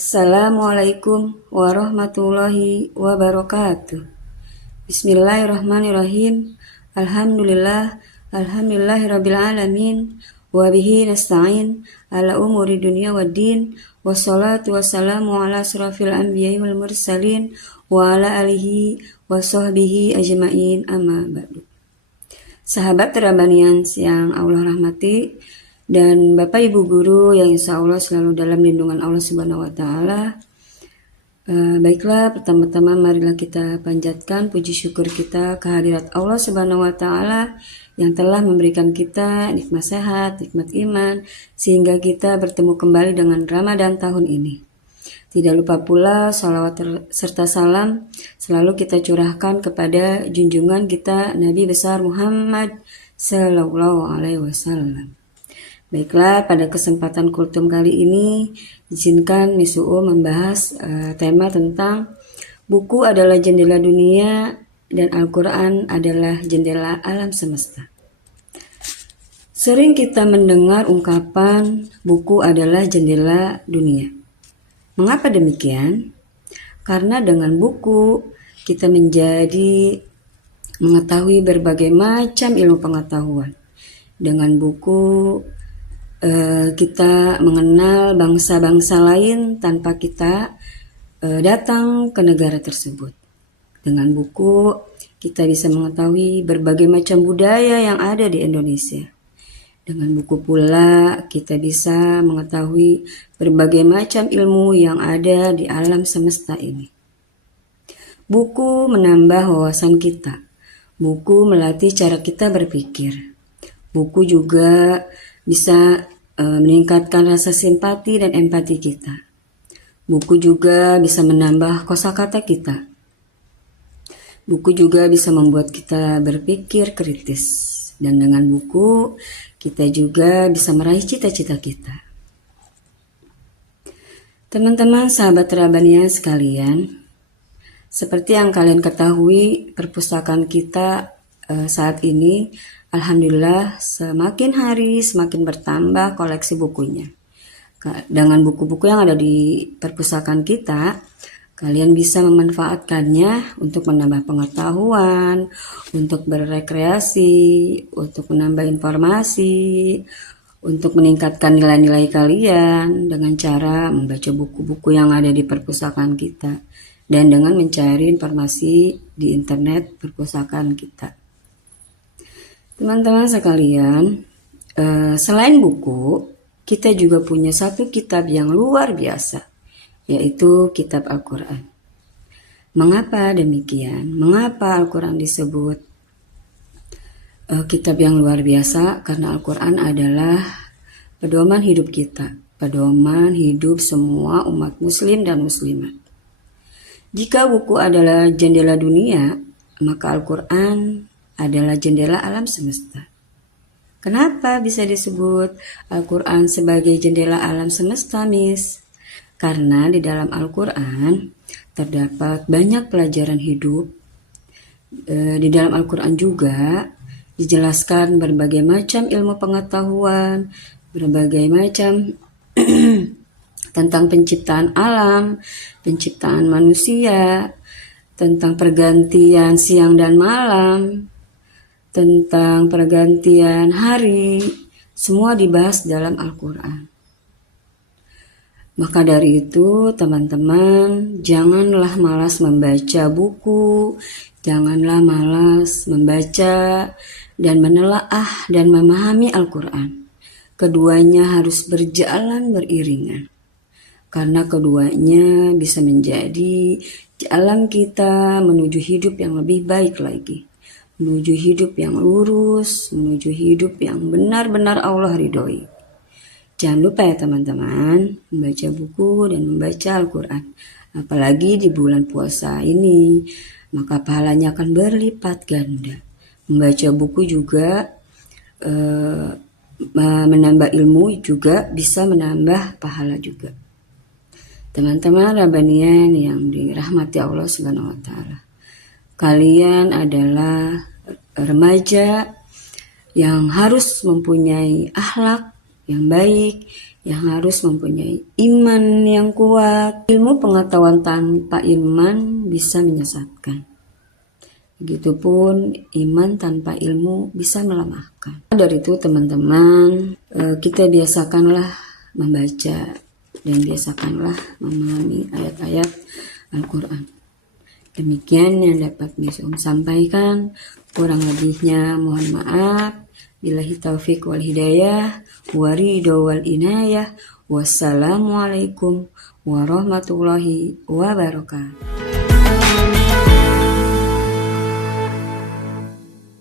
Assalamualaikum warahmatullahi wabarakatuh. Bismillahirrahmanirrahim. Alhamdulillahirabbil alamin. Wa bihi nasta'in ala umuri dunya waddin. Wassalatu wassalamu ala asrafil anbiya'i wal mursalin wa ala alihi wa sahbihi ajma'in, amma ba'du. Sahabat Rabbaniyans yang Allah rahmati dan Bapak Ibu guru yang insya Allah selalu dalam lindungan Allah Subhanahu wa Ta'ala. Baiklah, pertama-tama marilah kita panjatkan puji syukur kita kehadirat Allah Subhanahu wa Ta'ala yang telah memberikan kita nikmat sehat, nikmat iman, sehingga kita bertemu kembali dengan Ramadan tahun ini. Tidak lupa pula salawat serta salam selalu kita curahkan kepada junjungan kita Nabi besar Muhammad Sallallahu Alaihi Wasallam. Baiklah, pada kesempatan kultum kali ini izinkan Miss UU membahas tema tentang buku adalah jendela dunia dan Al-Quran adalah jendela alam semesta. Sering kita mendengar ungkapan buku adalah jendela dunia. Mengapa demikian? Karena dengan buku kita menjadi mengetahui berbagai macam ilmu pengetahuan. Dengan buku kita mengenal bangsa-bangsa lain tanpa kita datang ke negara tersebut. Dengan buku kita bisa mengetahui berbagai macam budaya yang ada di Indonesia. Dengan buku pula kita bisa mengetahui berbagai macam ilmu yang ada di alam semesta ini. Buku menambah wawasan kita. Buku melatih cara kita berpikir. Buku juga bisa meningkatkan rasa simpati dan empati kita. Buku juga bisa menambah kosakata kita. Buku juga bisa membuat kita berpikir kritis. Dan dengan buku, kita juga bisa meraih cita-cita kita. Teman-teman sahabat Rabbaniyah sekalian, seperti yang kalian ketahui, perpustakaan kita saat ini alhamdulillah semakin hari semakin bertambah koleksi bukunya. Dengan buku-buku yang ada di perpustakaan kita, kalian bisa memanfaatkannya untuk menambah pengetahuan, untuk berrekreasi, untuk menambah informasi, untuk meningkatkan nilai-nilai kalian dengan cara membaca buku-buku yang ada di perpustakaan kita dan dengan mencari informasi di internet perpustakaan kita. Teman-teman sekalian, selain buku, kita juga punya satu kitab yang luar biasa, yaitu kitab Al-Quran. Mengapa demikian? Mengapa Al-Quran disebut kitab yang luar biasa? Karena Al-Quran adalah pedoman hidup kita, pedoman hidup semua umat muslim dan muslimat. Jika buku adalah jendela dunia, maka Al-Quran adalah jendela alam semesta. Kenapa bisa disebut Al-Quran sebagai jendela alam semesta, Miss? Karena di dalam Al-Quran terdapat banyak pelajaran hidup. Di dalam Al-Quran juga dijelaskan berbagai macam ilmu pengetahuan, berbagai macam tentang penciptaan alam, penciptaan manusia, tentang pergantian siang dan malam, tentang pergantian hari, semua dibahas dalam Al-Quran. Maka dari itu teman-teman, janganlah malas membaca buku, janganlah malas membaca dan menelaah dan memahami Al-Quran. Keduanya harus berjalan beriringan, karena keduanya bisa menjadi jalan kita menuju hidup yang lebih baik lagi. Menuju hidup yang lurus, menuju hidup yang benar-benar Allah ridhoi. Jangan lupa ya teman-teman, membaca buku dan membaca Al-Quran. Apalagi di bulan puasa ini, maka pahalanya akan berlipat ganda. Membaca buku juga menambah ilmu, juga bisa menambah pahala juga. Teman-teman Rabbaniyah yang dirahmati Allah Subhanahu wa Ta'ala, kalian adalah remaja yang harus mempunyai akhlak yang baik, yang harus mempunyai iman yang kuat. Ilmu pengetahuan tanpa iman bisa menyesatkan. Begitupun iman tanpa ilmu bisa melemahkan. Dari itu teman-teman, kita biasakanlah membaca dan biasakanlah memahami ayat-ayat Al-Quran. Demikian yang dapat bisa sampaikan. Kurang lebihnya mohon maaf. Billahi taufiq wal hidayah, waridho wal inayah. Wassalamualaikum warahmatullahi wabarakatuh.